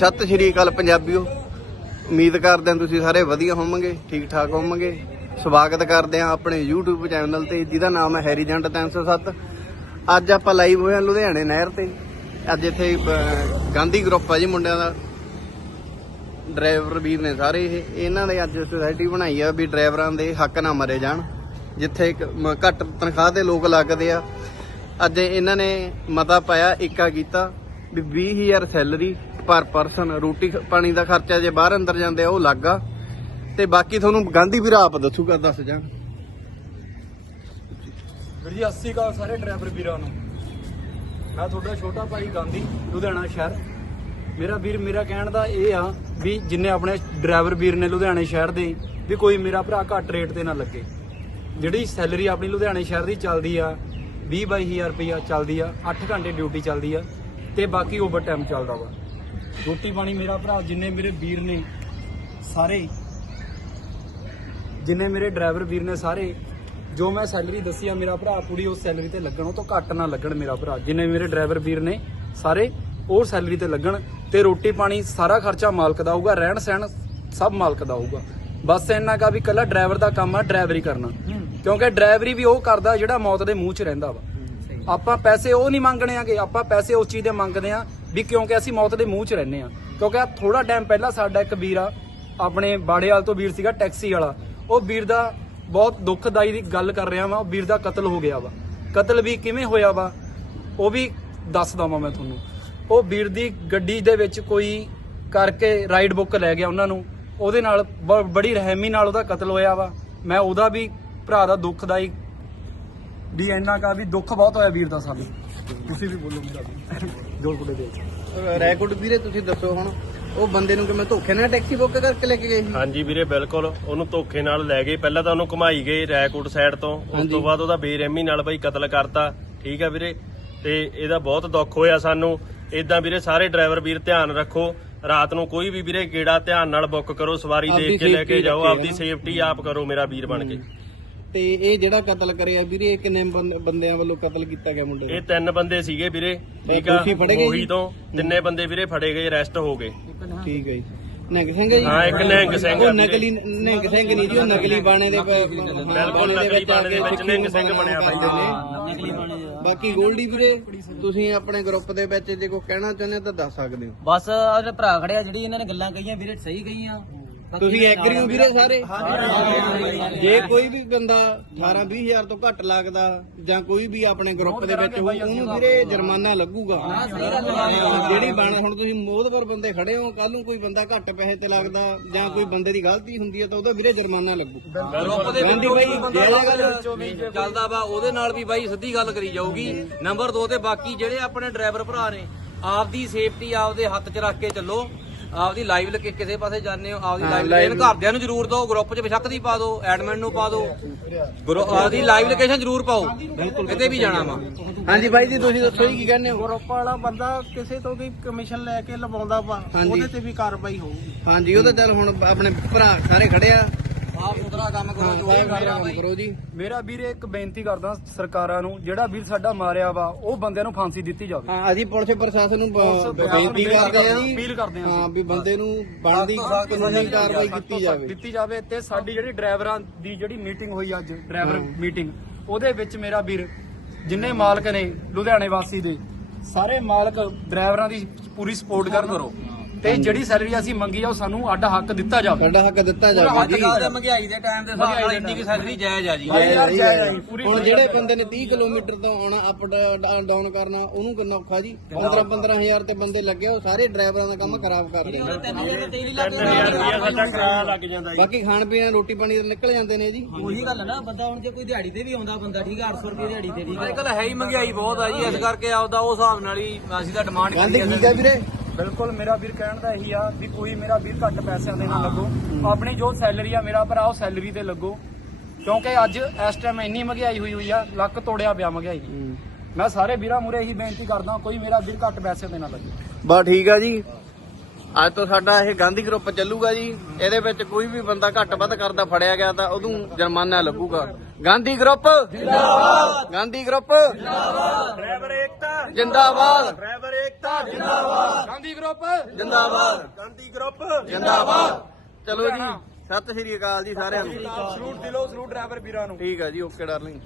ਸਤਿ ਸ਼੍ਰੀ ਅਕਾਲ ਪੰਜਾਬੀਓ। ਉਮੀਦ ਕਰਦੇ ਹਾਂ ਤੁਸੀਂ ਸਾਰੇ ਵਧੀਆ ਹੋਵੋਗੇ, ਠੀਕ ਠਾਕ ਹੋਵੋਗੇ। ਸਵਾਗਤ ਕਰਦੇ ਹਾਂ ਆਪਣੇ YouTube ਚੈਨਲ ਤੇ, ਜਿਹਦਾ ਨਾਮ ਹੈ ਹੈਰੀਜੈਂਟ 307 ਅੱਜ ਆਪਾਂ ਲਾਈਵ ਹੋਏ ਹਾਂ ਲੁਧਿਆਣੇ ਨਹਿਰ ਤੇ। ਅੱਜ ਇੱਥੇ ਗਾਂਧੀ ਗਰੁੱਪ ਆ ਜੀ ਮੁੰਡਿਆਂ ਦਾ। ਡਰਾਈਵਰ ਵੀਰ ਨੇ ਸਾਰੇ ਇਹ। ਇਹਨਾਂ ਨੇ ਅੱਜ ਸੁਸਾਇਟੀ ਬਣਾਈ ਆ ਵੀ ਡਰਾਈਵਰਾਂ ਦੇ ਹੱਕ ਨਾ ਮਰੇ ਜਾਣ। ਜਿੱਥੇ ਘੱਟ ਤਨਖਾਹ ਤੇ ਲੋਕ ਲੱਗਦੇ ਆ। ਅੱਜ ਇਹਨਾਂ ਨੇ ਮਤਾ ਪਾਇਆ ਇੱਕਾ ਕੀਤਾ ਵੀ 20000 ਸੈਲਰੀ ਪਰ ਪਰਸਨ ਰੋਟੀ ਪਾਣੀ ਦਾ ਖਰਚਾ ਜੇ ਬਾਹਰ ਅੰਦਰ ਜਾਂਦੇ ਆ, ਉਹ ਲੱਗਾ ਤੇ ਬਾਕੀ ਤੁਹਾਨੂੰ ਗਾਂਧੀ ਵੀਰ ਆਪ ਦੱਸੂਗਾ, ਦੱਸ ਜਾ ਵੀਰ ਜੀ 80 ਕਾਲ ਸਾਰੇ ਡਰਾਈਵਰ ਵੀਰਾਂ ਨੂੰ। ਮੈਂ ਤੁਹਾਡਾ ਛੋਟਾ ਭਾਈ ਗਾਂਧੀ, ਲੁਧਿਆਣਾ ਸ਼ਹਿਰ। ਮੇਰਾ ਵੀਰ ਮੇਰਾ ਕਹਿਣ ਦਾ ਇਹ ਆ ਵੀ ਜਿੰਨੇ ਆਪਣੇ ਡਰਾਈਵਰ ਵੀਰ ਨੇ ਲੁਧਿਆਣੇ ਸ਼ਹਿਰ ਦੇ, ਵੀ ਕੋਈ ਮੇਰਾ ਭਰਾ ਘੱਟ ਰੇਟ ਤੇ ਨਾ ਲੱਗੇ। ਜਿਹੜੀ ਸੈਲਰੀ ਆਪਣੀ ਲੁਧਿਆਣੇ ਸ਼ਹਿਰ ਦੀ ਚੱਲਦੀ ਆ 20 22000 ਰੁਪਇਆ ਚੱਲਦੀ ਆ 8 ਘੰਟੇ ਡਿਊਟੀ ਚੱਲਦੀ ਆ, ਤੇ ਬਾਕੀ ਓਵਰ ਟਾਈਮ ਚੱਲਦਾ ਵਾ। ਰੋਟੀ ਪਾਣੀ ਮੇਰਾ ਭਰਾ ਜਿੰਨੇ ਮੇਰੇ ਵੀਰ ਨੇ ਸਾਰੇ ਜਿੰਨੇ ਮੇਰੇ ਡਰਾਈਵਰ ਵੀਰ ਨੇ ਸਾਰੇ ਜੋ ਮੈਂ ਸੈਲਰੀ ਦੱਸੀ ਆ ਮੇਰਾ ਭਰਾ ਕੁੜੀ ਉਸ ਸੈਲਰੀ ਤੇ ਲੱਗਣ ਉਹ ਤੋਂ ਘੱਟ ਨਾ ਲੱਗਣ ਮੇਰਾ ਭਰਾ। ਜਿੰਨੇ ਮੇਰੇ ਡਰਾਈਵਰ ਵੀਰ ਨੇ ਸਾਰੇ ਉਹ ਸੈਲਰੀ ਤੇ ਲੱਗਣ ਤੇ ਰੋਟੀ ਪਾਣੀ ਸਾਰਾ ਖਰਚਾ ਮਾਲਕ ਦਾ ਹੋਊਗਾ ਰਹਿਣ ਸਹਿਣ ਸਭ ਮਾਲਕ ਦਾ ਹੋਊਗਾ। ਬਸ ਇੰਨਾ ਕਾ ਵੀ ਕੱਲਾ ਡਰਾਈਵਰ ਦਾ ਕੰਮ ਆ ਡਰਾਈਵਰੀ ਕਰਨਾ। ਕਿਉਂਕਿ ਡਰਾਈਵਰੀ ਵੀ ਉਹ ਕਰਦਾ ਜਿਹੜਾ ਮੌਤ ਦੇ ਮੂੰਹ 'ਚ ਰਹਿੰਦਾ ਵਾ। ਆਪਾਂ ਪੈਸੇ ਉਹ ਨਹੀਂ ਮੰਗਣੇ ਆਗੇ ਆਪਾਂ ਪੈਸੇ ਉਸ ਚੀਜ਼ ਦੇ ਮੰਗਦੇ ਆ ਵੀ ਕਿਉਂਕਿ ਅਸੀਂ ਮੌਤ ਦੇ ਮੂੰਹ 'ਚ ਰਹਿੰਦੇ ਆ ਕਿਉਂਕਿ ਆ ਥੋੜਾ ਟਾਈਮ ਪਹਿਲਾਂ ਸਾਡਾ ਇੱਕ ਵੀਰ ਆ, ਆਪਣੇ ਬਾੜੇਵਾਲ ਤੋਂ ਵੀਰ ਸੀਗਾ, ਟੈਕਸੀ ਵਾਲਾ। ਉਹ ਵੀਰ ਦਾ ਬਹੁਤ ਦੁੱਖਦਾਈ ਦੀ ਗੱਲ ਕਰ ਰਿਹਾ ਵਾਂ, ਉਹ ਵੀਰ ਦਾ ਕਤਲ ਹੋ ਗਿਆ ਵਾ। ਕਤਲ ਵੀ ਕਿਵੇਂ ਹੋਇਆ ਵਾ, ਉਹ ਵੀ ਦੱਸ ਦਵਾਂ ਮੈਂ ਤੁਹਾਨੂੰ। ਉਹ ਵੀਰ ਦੀ ਗੱਡੀ ਦੇ ਵਿੱਚ ਕੋਈ ਕਰਕੇ ਰਾਈਡ ਬੁੱਕ ਲੈ ਗਿਆ ਉਹਨਾਂ ਨੂੰ। ਉਹਦੇ ਨਾਲ ਬ- ਬੜੀ ਰਹਿਮੀ ਨਾਲ ਉਹਦਾ ਕਤਲ ਹੋਇਆ ਵਾ। ਮੈਂ ਉਹਦਾ ਵੀ ਭਰਾ ਦਾ ਦੁੱਖਦਾਈ ਵੀ ਇੰਨਾ ਕਾ ਵੀ ਦੁੱਖ ਬਹੁਤ ਹੋਇਆ ਵੀਰ ਦਾ ਸਾਨੂੰ ਤੁਸੀਂ ਵੀ ਬੋਲੋ ਮੇਰਾ ਜੋੜ ਕੁੜੇ ਦੇ। ਰੈਕੋਰਡ ਵੀਰੇ ਤੁਸੀਂ ਦੱਸੋ ਹੁਣ। ਉਹ ਬੰਦੇ ਨੂੰ ਕਿਵੇਂ ਧੋਖੇ ਨਾਲ ਟੈਕਸੀ ਬੁੱਕ ਕਰਕੇ ਲੈ ਕੇ ਗਏ ਸੀ? ਹਾਂਜੀ ਵੀਰੇ ਬਿਲਕੁਲ। ਉਹਨੂੰ ਧੋਖੇ ਨਾਲ ਲੈ ਗਏ। ਪਹਿਲਾਂ ਤਾਂ ਉਹਨੂੰ ਘੁਮਾਈ ਗਏ ਰੈਕੋਟ ਸਾਈਡ ਤੋਂ। ਉਸ। ਤੋਂ ਬਾਅਦ ਉਹਦਾ ਬੇਰਹਿਮੀ ਨਾਲ ਬਈ ਕਤਲ ਕਰਤਾ। ਠੀਕ ਆ ਵੀਰੇ? ਤੇ ਇਹਦਾ ਬਹੁਤ ਦੁੱਖ ਹੋਇਆ ਸਾਨੂੰ। ਇਦਾਂ ਵੀਰੇ ਸਾਰੇ ਡਰਾਈਵਰ ਵੀਰ ਧਿਆਨ ਰੱਖੋ। ਰਾਤ ਨੂੰ ਕੋਈ ਵੀ ਵੀਰੇ ਗੇੜਾ ਧਿਆਨ ਨਾਲ ਬੁੱਕ ਕਰੋ। ਸਵਾਰੀ ਦੇਖ ਕੇ ਲੈ ਕੇ ਜਾਓ। ਆਪਦੀ। ਸੇਫਟੀ ਆਪ ਕਰੋ ਮੇਰਾ ਵੀਰ ਬਣ ਕੇ। ਤੇ ਇਹ ਜਿਹੜਾ ਕਤਲ ਕਰਿਆ ਵੀਰੇ ਇਹ ਕਿੰਨੇ ਬੰਦ- ਬੰਦਿਆਂ ਵੱਲੋਂ ਕਤਲ ਕੀਤਾ ਗਿਆ ਮੁੰਡੇ ਦਾ ਇਹ ਤਿੰਨ ਬੰਦੇ ਸੀਗੇ ਵੀਰੇ। ਠੀਕ ਆ ਦੋਸ਼ੀ ਫੜੇ ਗਏ ਮੋਹੀ ਜੀ? ਤੋਂ। ਤਿੰਨੇ ਬੰਦੇ ਵੀਰੇ ਫੜੇ ਗਏ ਅਰੈਸਟ ਹੋ ਗਏ। ਠੀਕ ਹੈ ਜੀ। ਨਿਹੰਗ ਸਿੰਘ ਜੀ? ਹਾਂ, ਇੱਕ ਨਿਹੰਗ ਸਿੰਘ ਆ ਉਹ ਵੀਰੇ। ਨਕਲੀ ਨਿਹੰਗ ਸਿੰਘ ਨਹੀਂ ਜੀ ਉਹ ਨਕਲੀ ਬਾਣੇ ਦੇ ਬਾਣੇ ਨਕਲੀ ਬਾਣੇ ਦੇ ਕੇ ਵਿੱਚ ਨਿਹੰਗ ਸਿੰਘ ਬਣਿਆ ਬਾਈ ਨੇ। ਬਾਕੀ ਗੋਲਡੀ ਵੀਰੇ ਤੁਸੀਂ ਆਪਣੇ ਗਰੁੱਪ ਦੇ ਵਿੱਚ ਜੇ ਕੋਈ ਕਹਿਣਾ ਚਾਹੁੰਦੇ ਹੋ ਤਾਂ ਦੱਸ ਸਕਦੇ ਹੋ। ਬਸ ਉਹਦੇ ਭਰਾ ਖੜਿਆ ਜਿਹੜੀ ਇਹਨਾਂ ਨੇ ਗੱਲਾਂ ਕਹੀਆਂ ਵੀਰੇ ਸਹੀ ਕਹੀਆਂ। ਤੁਸੀਂ ਐਗਰੀ ਹੋ ਵੀਰੇ ਸਾਰੇ? ਜੇ ਕੋਈ ਵੀ ਬੰਦਾ 18 20000 ਤੋਂ ਘੱਟ ਲੱਗਦਾ ਜਾਂ ਕੋਈ ਵੀ ਆਪਣੇ ਗਰੁੱਪ ਦੇ ਵਿੱਚ ਹੋਊ ਉਹਨੂੰ ਵੀਰੇ ਜੁਰਮਾਨਾ ਲੱਗੂਗਾ। ਜਿਹੜੀ ਬਣ ਹੁਣ ਤੁਸੀਂ ਮੋਹਦਵਰ ਬੰਦੇ ਖੜੇ ਹੋ ਕੱਲ ਨੂੰ ਕੋਈ ਬੰਦਾ ਘੱਟ ਪੈਸੇ ਤੇ ਲੱਗਦਾ ਜਾਂ ਕੋਈ ਬੰਦੇ ਦੀ ਗਲਤੀ ਹੁੰਦੀ ਹੈ ਤਾਂ ਉਹਦਾ ਵੀਰੇ ਜੁਰਮਾਨਾ ਲੱਗੂ। ਗਰੁੱਪ ਦੇ ਗਾਂਧੀ ਬਾਈ ਵਿੱਚ ਚੱਲਦਾ ਵਾ ਉਹਦੇ ਨਾਲ ਵੀ ਬਾਈ ਸਿੱਧੀ ਗੱਲ ਕਰੀ ਜਾਊਗੀ। ਨੰਬਰ 2 ਤੇ ਬਾਕੀ ਜਿਹੜੇ ਆਪਣੇ ਡਰਾਈਵਰ ਭਰਾ ਨੇ ਆਪਦੀ ਸੇਫਟੀ ਆਪਦੇ ਹੱਥ 'ਚ ਰੱਖ ਕੇ ਚੱਲੋ। ਆਪਦੀ ਲਾਈਵ ਲੋਕੇ ਕਿਸੇ ਪਾਸੇ ਜਾਂਦੇ ਹੋ ਆਪਦੀ ਲਾਈਵ ਲੋਕੇਸ਼ਨ ਘਰਦਿਆਂ ਨੂੰ ਜ਼ਰੂਰ ਦਿਓ ਗਰੁੱਪ 'ਚ ਬੇਸ਼ੱਕ ਦੀ ਪਾ ਦਿਓ ਐਡਮਿਨ ਨੂੰ ਪਾ ਦਿਓ। ਗਰੁੱਪ ਆਪਦੀ ਲਾਈਵ ਲੋਕੇਸ਼ਨ ਜ਼ਰੂਰ ਪਾਓ ਕਿਤੇ ਵੀ ਜਾਣਾ ਵਾ। ਹਾਂਜੀ ਬਾਈ ਜੀ ਤੁਸੀਂ ਦੱਸੋ ਜੀ ਕੀ ਕਹਿੰਦੇ ਹੋ? ਗਰੁੱਪ ਵਾਲਾ ਬੰਦਾ ਕਿਸੇ ਤੋਂ ਵੀ ਕਮਿਸ਼ਨ ਲੈ ਕੇ ਲਵਾਉਂਦਾ ਵਾ ਹਾਂਜੀ। ਉਹਦੇ ਤੇ ਵੀ ਕਾਰਵਾਈ ਹੋਊਗੀ। ਹਾਂਜੀ ਉਹ ਤਾਂ ਚੱਲ ਹੁਣ ਆਪਣੇ ਭਰਾ ਸਾਰੇ ਖੜੇ ਆ। ਆਪ ਸੁਥਰਾ ਕੰਮ ਹਾਂ ਕਰੋ ਜੋ ਸਾਰੇ ਵੀ ਕੰਮ ਕਰਨਾ ਕਰੋ ਜੀ। ਮੇਰਾ ਵੀਰ ਇੱਕ ਬੇਨਤੀ ਕਰਦਾ ਸਰਕਾਰਾਂ ਨੂੰ ਜਿਹੜਾ ਵੀਰ ਸਾਡਾ ਮਾਰਿਆ ਵਾ ਉਹ ਬੰਦਿਆਂ ਨੂੰ ਫਾਂਸੀ ਦਿੱਤੀ ਜਾਵੇ। ਹਾਂ ਅਸੀਂ ਪੁਲਿਸ ਪ੍ਰਸ਼ਾਸਨ ਨੂੰ ਬ- ਪੁਲਿਸ ਪ੍ਰਸ਼ਾਸਨ ਬੇਨਤੀ ਨੂੰ ਕਰਦੇ ਆ ਅਪੀਲ ਕਰਦੇ ਹਾਂ ਹਾਂ ਵੀ ਬੰਦੇ ਨੂੰ ਬਣਦੀ ਕਾਨੂੰਨੀ ਕਾਰਵਾਈ ਕੀਤੀ ਜਾਵੇ। ਦਿੱਤੀ ਜਾਵੇ ਤੇ ਸਾਡੀ ਜਿਹੜੀ ਡਰਾਈਵਰਾਂ ਦੀ ਜਿਹੜੀ ਮੀਟਿੰਗ ਹੋਈ ਅੱਜ ਡਰਾਈਵਰ ਮੀਟਿੰਗ ਉਹਦੇ ਵਿੱਚ ਮੇਰਾ ਵੀਰ ਜਿੰਨੇ ਮਾਲਕ ਨੇ ਲੁਧਿਆਣੇ ਵਾਸੀ ਦੇ ਸਾਰੇ ਮਾਲਕ ਡਰਾਈਵਰਾਂ ਦੀ ਪੂਰੀ ਸਪੋਰਟ ਕਰਨ ਕਰੋ। ਤੇ ਜਿਹੜੀ ਸੈਲਰੀ ਅਸੀਂ ਮੰਗੀ ਆ ਉਹ ਸਾਨੂੰ ਅੱਡ ਹੱਕ ਦਿੱਤਾ ਜਾਵੇ। ਸਾਡਾ ਹੱਕ ਦਿੱਤਾ ਜਾਵੇ ਜੀ। ਕੱਲ੍ਹ ਮਹਿੰਗਾਈ ਦੇ ਟਾਈਮ ਦੇ ਹਿਸਾਬ ਨਾਲ ਇੰਨੀ ਕਿ ਸੈਲਰੀ ਜਾਇਜ਼ ਆ ਜੀ। ਜੈ ਯਾਰ, ਜੈ। ਪੂਰੀ ਹੁਣ ਜਿਹੜੇ ਬੰਦੇ ਨੇ 30 ਕਿਲੋਮੀਟਰ ਤੋਂ ਆਉਣਾ ਅਪ ਡਾਊਨ ਕਰਨਾ ਉਹਨੂੰ ਕਿੰਨਾ ਔਖਾ ਜੀ? 15 15000 ਤੇ ਬੰਦੇ ਲੱਗੇ ਉਹ ਸਾਰੇ ਡਰਾਈਵਰਾਂ ਦਾ ਕੰਮ ਖਰਾਬ ਕਰਦੇ ਨੇ ਤਿੰਨ ਹਜ਼ਾਰ ਤੇਲ ਹੀ ਲੱਗ 3000 ਰੁਪਇਆ ਸਾਡਾ ਕਿਰਾਇਆ ਲੱਗ ਜਾਂਦਾ ਜੀ। ਬਾਕੀ ਖਾਣ ਪੀਣ ਰੋਟੀ ਪਾਣੀ ਤਾਂ ਨਿਕਲ ਜਾਂਦੇ ਨੇ ਜੀ। ਉਹੀ ਗੱਲ ਹੈ ਨਾ ਬੰਦਾ ਹੁਣ ਜੇ ਕੋਈ ਦਿਹਾੜੀ ਤੇ ਵੀ ਆਉਂਦਾ ਬੰਦਾ ਠੀਕ ਹੈ 800 ਰੁਪਏ ਦਿਹਾੜੀ ਤੇ ਠੀਕ ਹੈ ਅੱਜ ਕੱਲ ਹੈ ਹੀ ਮਹਿੰਗਾਈ ਬਹੁਤ ਆ ਜੀ ਇਸ ਕਰਕੇ ਆਪਦਾ ਉਹ ਹਿਸਾਬ ਨਾਲ ਹੀ ਅਸੀਂ ਤਾਂ ਡਿਮਾਂਡ ਗਾਂਧੀ ਠੀਕ ਆ ਵੀਰੇ। ਬਿਲਕੁਲ ਮੇਰਾ ਵੀਰ ਕਹਿਣ ਦਾ ਇਹੀ ਆ ਵੀ ਕੋਈ ਮੇਰਾ ਵੀਰ ਘੱਟ ਪੈਸਿਆਂ ਦੇ ਨਾਲ ਲੱਗੋ। ਆਪਣੀ ਜੋ ਸੈਲਰੀ ਆ ਮੇਰਾ ਭਰਾ ਉਹ ਸੈਲਰੀ ਤੇ ਲੱਗੋ। ਕਿਉਂਕਿ ਅੱਜ ਇਸ ਟਾਈਮ ਇੰਨੀ ਮਹਿੰਗਾਈ ਹੋਈ ਹੋਈ ਆ ਲੱਕ ਤੋੜਿਆ ਪਿਆ ਮਹਿੰਗਾਈ। ਦੀ ਮੈਂ ਸਾਰੇ ਵੀਰਾਂ ਮੂਰੇ ਇਹੀ ਬੇਨਤੀ ਕਰਦਾ ਕੋਈ ਮੇਰਾ ਵੀਰ ਘੱਟ ਪੈਸੇ ਦੇ ਨਾਲ ਲੱਗੇ। ਬਾ ਠੀਕ ਆ ਜੀ। ਅੱਜ ਤੋਂ ਸਾਡਾ ਇਹ ਗਾਂਧੀ ਗਰੁੱਪ ਚੱਲੂਗਾ ਜੀ। ਇਹਦੇ ਵਿੱਚ ਕੋਈ ਵੀ ਬੰਦਾ ਘੱਟ ਵੱਧ ਕਰਦਾ ਫੜਿਆ ਗਿਆ ਤਾਂ ਉਹਨੂੰ ਜੁਰਮਾਨਾ ਲੱਗੂਗਾ। ਗਾਂਧੀ ਗਰੁੱਪ। ਜਿੰਦਾਬਾਦ। ਗਾਂਧੀ ਗਰੁੱਪ। ਡਰਾਈਵਰ ਏਕਤਾ। ਜਿੰਦਾਬਾਦ। ਡਰਾਈਵਰ ਏਕਤਾ। ਜਿੰਦਾਬਾਦ। ਗਾਂਧੀ ਗਰੁੱਪ। ਜਿੰਦਾਬਾਦ। ਗਾਂਧੀ ਗਰੁੱਪ। ਜਿੰਦਾਬਾਦ। ਚਲੋ ਜੀ। ਸਤਿ ਸ਼੍ਰੀ ਅਕਾਲ ਜੀ ਸਾਰਿਆਂ ਨੂੰ। ਸਲੂਟ ਦਿਲੋ ਸਲੂਟ ਡਰਾਈਵਰ ਵੀਰਾਂ ਨੂੰ। ਠੀਕ ਆ ਜੀ ਓਕੇ ਡਾਰਲਿੰਗ।